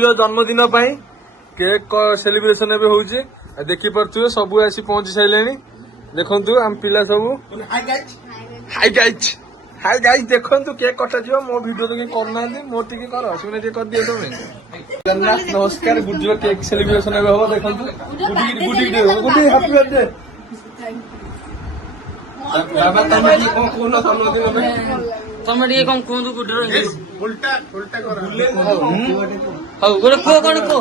गुडी जन्मदिन cake celebration एबे होउची देखि परथुए सब आसी पहुंची साइलेनी देखंतु हम पिला सब हाय गाइस देखंतु केक कटा जियो मो वीडियो तो के करना दे मो टिके कर सुने जे कर दियो तुमे जगन्नाथ नमस्कार गुडी केक सेलिब्रेशन एबे हो देखंतु गुडी हैप्पी बर्थडे बाबा तमे की कोन जन्मदिन में तमे टिके कोन कोंदु गुडी उल्टा कर हाउ गोरे को कोन को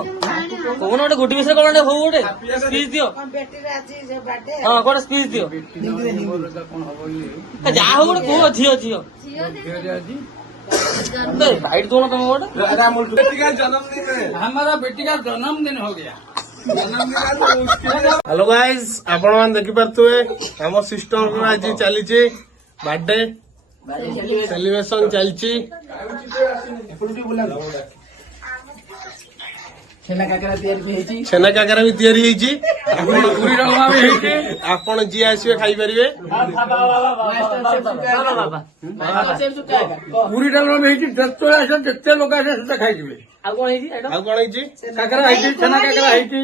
कोन ओटे गुडी विषय कोन हो ओटे स्पीच दियो बेटी राजी जे बर्थडे हां कोन स्पीच दियो जा हो ओटे को झियो झियो राइट दोनों तुम ओटे बेटी का जन्मदिन है हमारा बेटी का जन्मदिन हो गया। हेलो गाइस आपण मान देखि परतुए हम सिस्टर को आज चली छी बर्थडे सेलिब्रेशन चलची छेना काकरा भी तैयारी ହେଇची पूरी डालमा भी ହେଇची आपण जी आसीबे खाई परिबे पूरी डालमा में ହେଇଛି ଯେତେ ଲୋକ ଆସେ ସେତେ ଖାଇଯିବେ। ଆଉ कोन ହେଇची ଆଉ कोन ହେଇची କାକରା ହେଇଛି ଛେନା କାକରା ହେଇଛି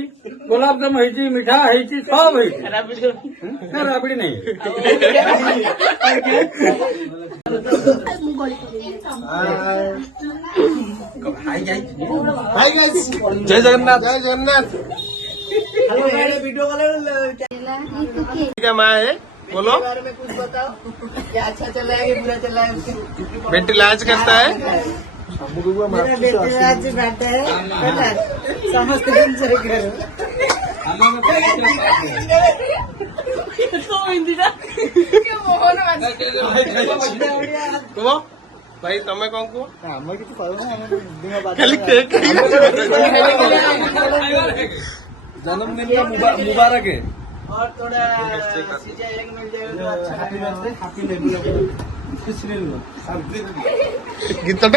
ଗୋଲାପ ଜାମୁ ହେଇଛି ମିଠା ହେଇଛି ସବୁ ହେଇଛି ନା ରାବିଡି ନାହିଁ। हाय गाइस जय जगन्नाथ वीडियो कॉल क्या माँ है बोलो में कुछ बताओ क्या अच्छा चला है कि बुरा चला है बेटी लाज करता है मेरा बेटी आज बर्थडे है समस्त दिन से करो तो हिंदीटा कुह भाई तमें कौन कुह खाली केक जन्मदिन का मुबारक है और थोड़ा सीजा एक मिल जाएगा तो अच्छा हैप्पी गीतटा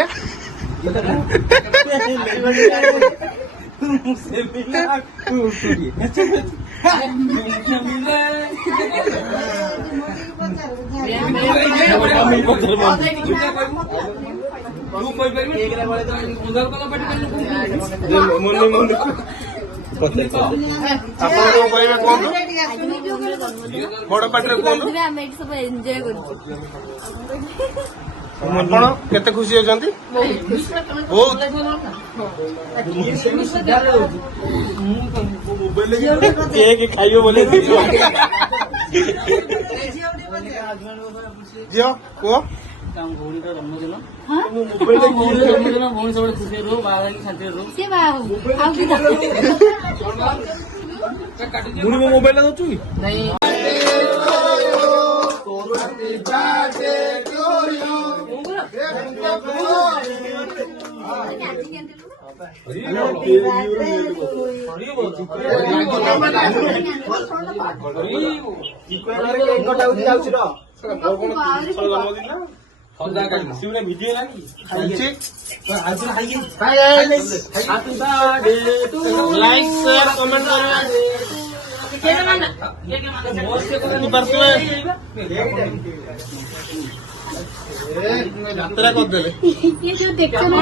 बड़ पाटे कौन केते खुशी होती बहुत केक खाइयो बोले झियो कुह भौणी जन्मदिन भौणी सब खुशी रो बाहर शांति रो मुड़ी में मोबाइल दो कि नहीं लाइक शेयर कमेंट यात्रा कर देले ये जो देखते ना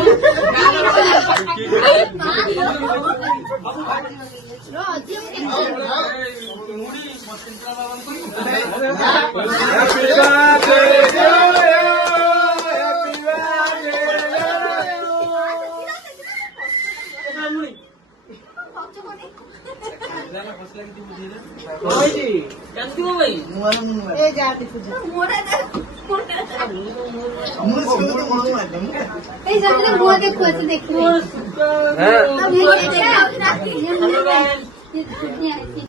देखो